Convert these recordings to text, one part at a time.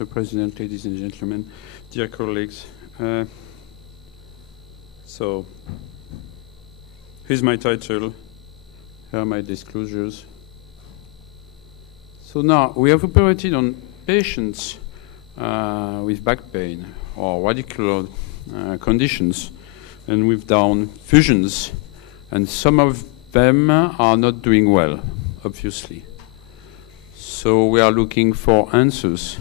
Mr. President, ladies and gentlemen, dear colleagues. So, here's my title. Here are my disclosures. So now, we have operated on patients with back pain or radicular conditions, and we've done fusions, and some of them are not doing well, obviously. So we are looking for answers,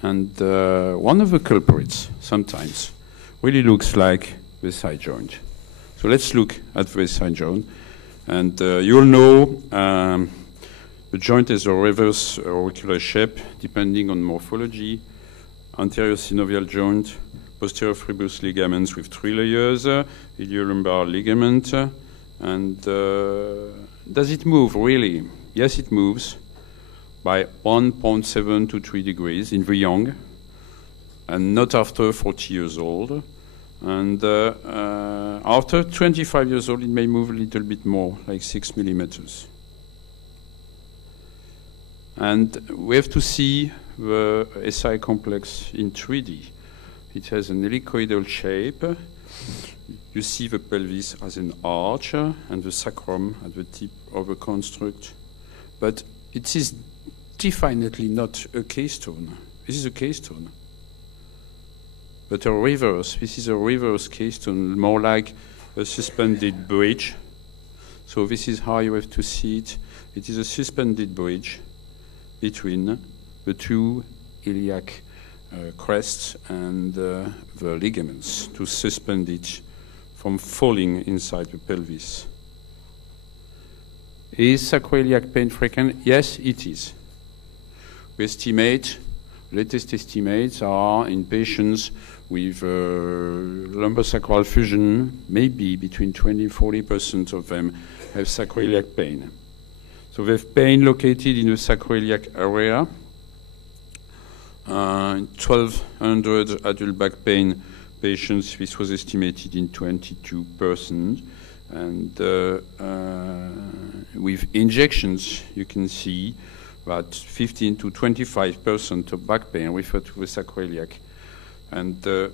and one of the culprits sometimes really looks like the side joint. So let's look at the side joint, and you'll know the joint is a reverse auricular shape depending on morphology. Anterior synovial joint, posterior fibrous ligaments with 3 layers, iliolumbar ligament, and does it move really? Yes, it moves by 1.7 to 3 degrees in the young, and not after 40 years old. And after 25 years old, it may move a little bit more, like 6 millimeters. And we have to see the SI complex in 3D. It has an helicoidal shape. You see the pelvis as an arch and the sacrum at the tip of the construct. But it is definitely not a keystone. This is a keystone. But a reverse, this is a reverse keystone, more like a suspended bridge. So this is how you have to see it. It is a suspended bridge between the two iliac crests and the ligaments to suspend it from falling inside the pelvis. Is sacroiliac pain frequent? Yes, it is. We estimate, latest estimates are in patients with lumbosacral fusion, maybe between 20 and 40% of them have sacroiliac pain. So they have pain located in the sacroiliac area. 1,200 adult back pain patients, this was estimated in 22%. And with injections, you can see that 15 to 25% of back pain refer to the sacroiliac. And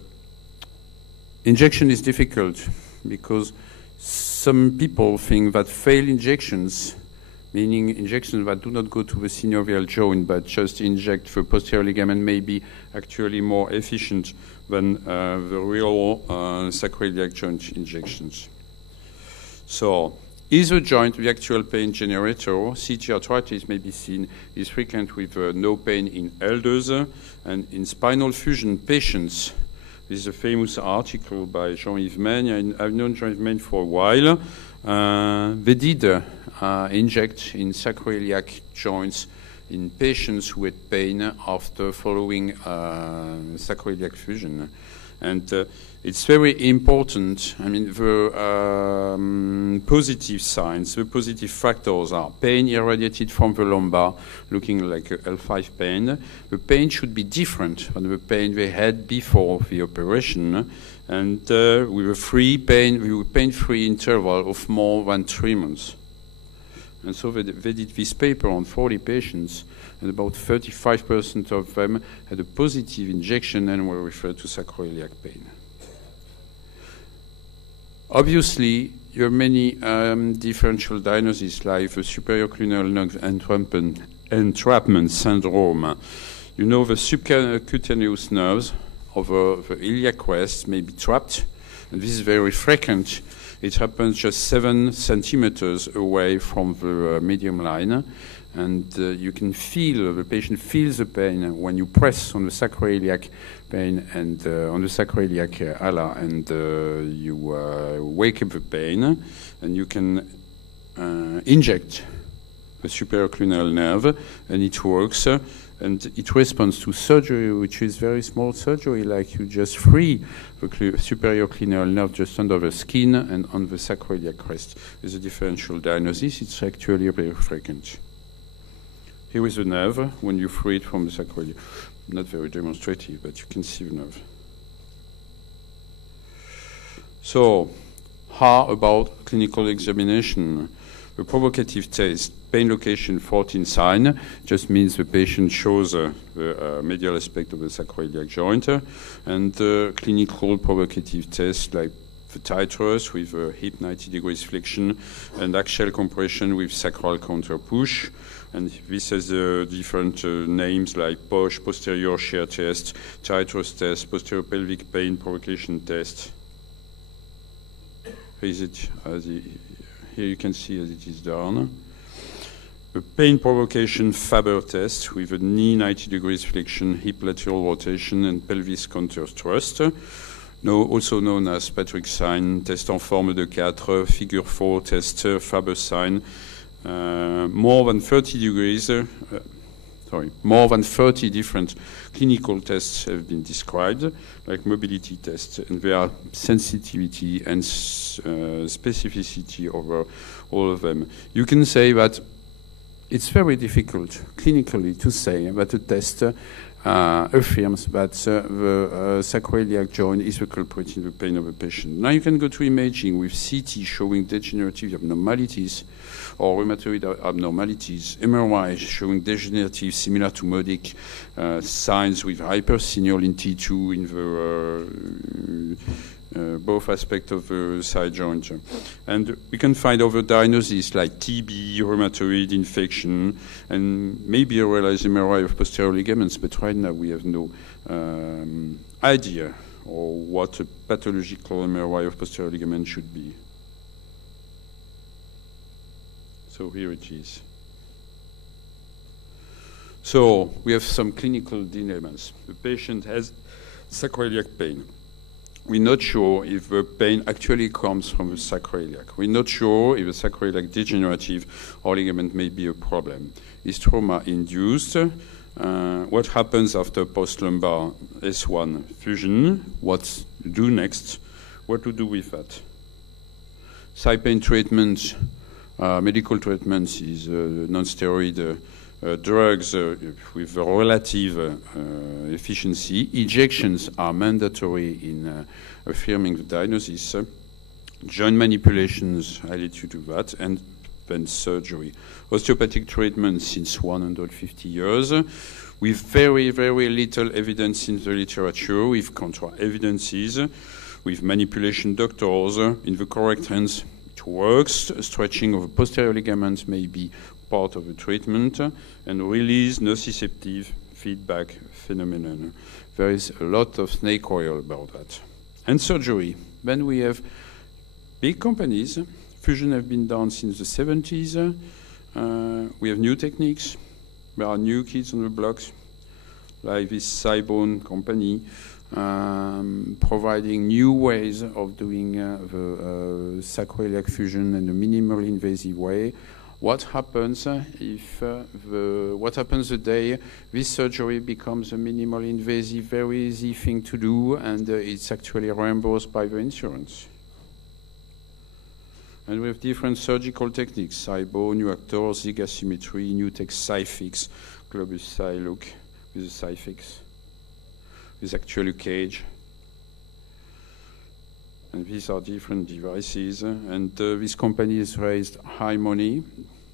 injection is difficult because some people think that failed injections, meaning injections that do not go to the synovial joint but just inject the posterior ligament, may be actually more efficient than the real sacroiliac joint injections. So, is the joint the actual pain generator? CT arthritis may be seen is frequent with no pain in elders and in spinal fusion patients. This is a famous article by Jean-Yves Maine. I've known Jean-Yves Maine for a while. They did inject in sacroiliac joints in patients who had pain after following sacroiliac fusion. And it's very important. I mean, the positive signs, the positive factors are pain irradiated from the lumbar, looking like a L5 pain. The pain should be different from the pain they had before the operation, and with a pain-free interval of more than 3 months. And so they did this paper on 40 patients, and about 35% of them had a positive injection and were referred to sacroiliac pain. Obviously, you have many differential diagnoses like the superior clunal nerve entrapment syndrome. You know the subcutaneous nerves of the iliac crest may be trapped, and this is very frequent. It happens just 7 centimeters away from the medium line, and you can feel, the patient feels the pain when you press on the sacroiliac pain and on the sacroiliac ala, and you wake up the pain, and you can inject the superior clunal nerve, and it works. And it responds to surgery, which is very small surgery, like you just free the superior clunal nerve just under the skin and on the sacroiliac crest. There's a differential diagnosis. It's actually very frequent. Here is the nerve when you free it from the sacroiliac. Not very demonstrative, but you can see the nerve. So, how about clinical examination? The provocative test, pain location 14 sign, just means the patient shows the medial aspect of the sacroiliac joint, and clinical provocative tests like the titrus with hip 90 degrees flexion and axial compression with sacral counter push. And this has different names like POSH, posterior shear test, titrus test, posterior pelvic pain provocation test. Is it here you can see as it is done. A pain provocation Faber test with a knee 90 degrees flexion, hip lateral rotation, and pelvis counter thrust. Also known as Patrick sign, test en forme de 4, figure 4 test, Faber sign. More than 30 different clinical tests have been described, like mobility tests, and their sensitivity and specificity over all of them. You can say that it's very difficult clinically to say that a test affirms that the sacroiliac joint is the culprit in the pain of a patient. Now you can go to imaging with CT showing degenerative abnormalities or rheumatoid abnormalities, MRI showing degenerative similar to Modic signs with hypersignal in T2 in the both aspects of the side joint. And we can find other diagnoses like TB, rheumatoid infection, and maybe a realized MRI of posterior ligaments, but right now we have no idea or what a pathological MRI of posterior ligament should be. So here it is. So we have some clinical dilemmas. The patient has sacroiliac pain. We're not sure if the pain actually comes from the sacroiliac. We're not sure if the sacroiliac degenerative or ligament may be a problem. Is trauma induced? What happens after post-lumbar S1 fusion? What to do next? What to do with that? Side pain treatment, medical treatments is non-steroid drugs with relative efficiency. Injections are mandatory in affirming the diagnosis. Joint manipulations, I let you do that, and then surgery. Osteopathic treatment since 150 years, with very, very little evidence in the literature, with contra-evidences, with manipulation doctors. In the correct hands, it works. Stretching of the posterior ligaments may be part of the treatment, and release nociceptive feedback phenomenon. There is a lot of snake oil about that. And surgery. Then we have big companies. Fusion have been done since the 70s. We have new techniques. There are new kids on the blocks, like this Cybone company, providing new ways of doing the sacroiliac fusion in a minimally invasive way. What happens what happens the day this surgery becomes a minimally invasive, very easy thing to do, and it's actually reimbursed by the insurance? And we have different surgical techniques: Cybo, new actor, Zig asymmetry, new tech Cyfix, globus Cy look with a Cyfix, with actually a cage. And these are different devices, and this company has raised high money.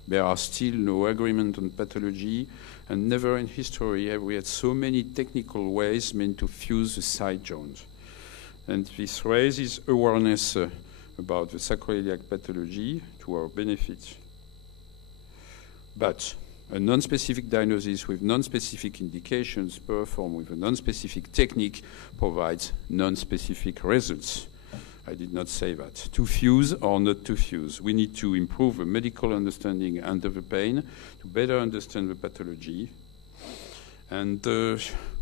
There are still no agreement on pathology, and never in history have we had so many technical ways meant to fuse the side joint. And this raises awareness about the sacroiliac pathology to our benefit. But a non-specific diagnosis with non-specific indications performed with a non-specific technique provides non-specific results. I did not say that. To fuse or not to fuse. We need to improve the medical understanding under the pain to better understand the pathology. And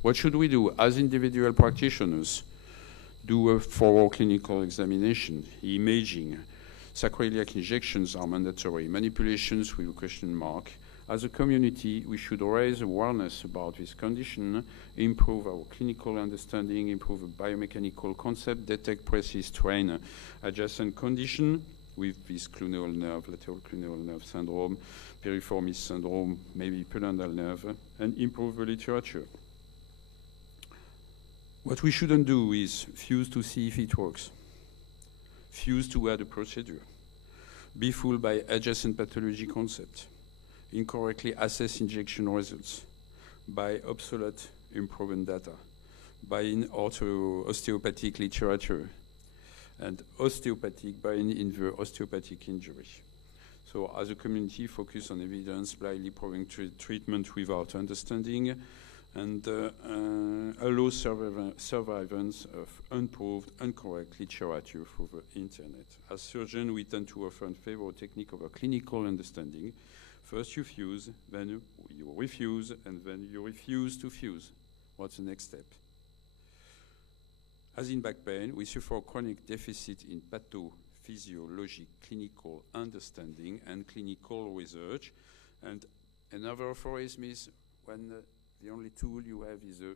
what should we do as individual practitioners? Do a thorough clinical examination, imaging. Sacroiliac injections are mandatory. Manipulations with a question mark. As a community, we should raise awareness about this condition, improve our clinical understanding, improve the biomechanical concept, detect, precise, train adjacent condition with this cluneal nerve, lateral cluneal nerve syndrome, piriformis syndrome, maybe pudendal nerve, and improve the literature. What we shouldn't do is fuse to see if it works. Fuse to add a procedure. be fooled by adjacent pathology concept, incorrectly assess injection results, by obsolete unproven data, by osteopathic literature, and osteopathic buying in the osteopathic injury. So as a community, focus on evidence, blindly proving treatment without understanding, and allow survivance of unproved, incorrect literature through the internet. As surgeons, we tend to often favor technique over clinical understanding. First you fuse, then you refuse, and then you refuse to fuse. What's the next step? As in back pain, we suffer chronic deficit in pathophysiologic clinical understanding and clinical research. And another aphorism is when the only tool you have is a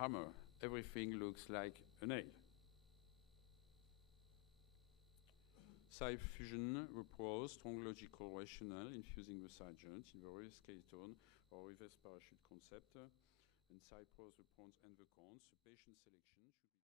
hammer, everything looks like a nail. Psi fusion requires strong logical rationale in fusing the sergeant in the reverse skeleton or reverse parachute concept, and psi pros the pros and the cons. The patient selection should be